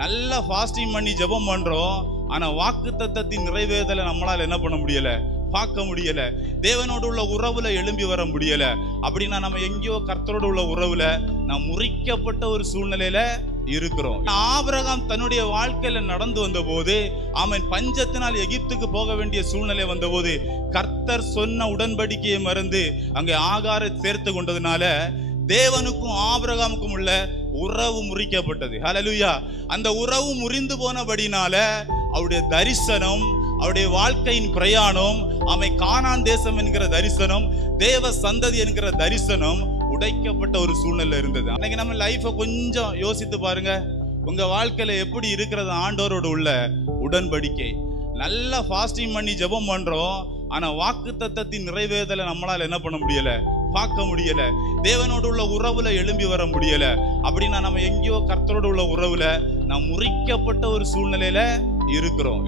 நல்ல ஃபாஸ்டிங் பண்ணி ஜெபம் பண்றோம், ஆனா வாக்குத்தத்தத்தின் நிறைவேறலை நம்மளால என்ன பண்ண முடியல, பார்க்க முடியல. தேவனோடு உள்ள உறவுல எழும்பி வர முடியல. அப்படின்னா நம்ம எங்கேயோ கர்த்தரோடு உள்ள உறவுல நாம் முறிக்கப்பட்ட ஒரு சூழ்நிலையில இருக்கிறோம். ஆபிரகாம் தன்னுடைய வாழ்க்கையில நடந்து வந்த போது, அவன் பஞ்சத்தினால் எகிப்துக்கு போக வேண்டிய சூழ்நிலை வந்த போது, கர்த்தர் சொன்ன உடன்படிக்கையை மறந்து அங்கே ஆகாரை சேர்த்து கொண்டதுனால தேவனுக்கும் ஆபிரகாமுக்கும் உள்ள உறவு முறிக்கப்பட்டது. ஹல்லேலூயா. அந்த உறவு முறிந்து போனபடினால அவருடைய தரிசனம், அவருடைய வாழ்க்கையின் பிரயாணம், அவன் கானான் தேசம் என்கிற தரிசனம், தேவ சந்ததி என்கிற தரிசனம் உடைக்கப்பட்ட ஒரு சூழ்நிலை இருந்தது. அன்னைக்கு நம்ம லைஃபை கொஞ்சம் யோசித்து பாருங்க. உங்க வாழ்க்கையில எப்படி இருக்கிறது ஆண்டவரோடு உள்ள உடன்படிக்கை? நல்லா ஃபாஸ்டிங் பண்ணி ஜெபம் பண்றோம், ஆனா வாக்குத்தத்தத்தின் நிறைவேறலை நம்மளால என்ன பண்ண முடியல, பார்க்க முடியல. தேவனோடு உள்ள உறவுல எழும்பி வர முடியல. அப்படின்னா நம்ம எங்கேயோ கர்த்தரோடு உள்ள உறவுல நாம் முறிக்கப்பட்ட ஒரு சூழ்நிலையில இருக்கிறோம்.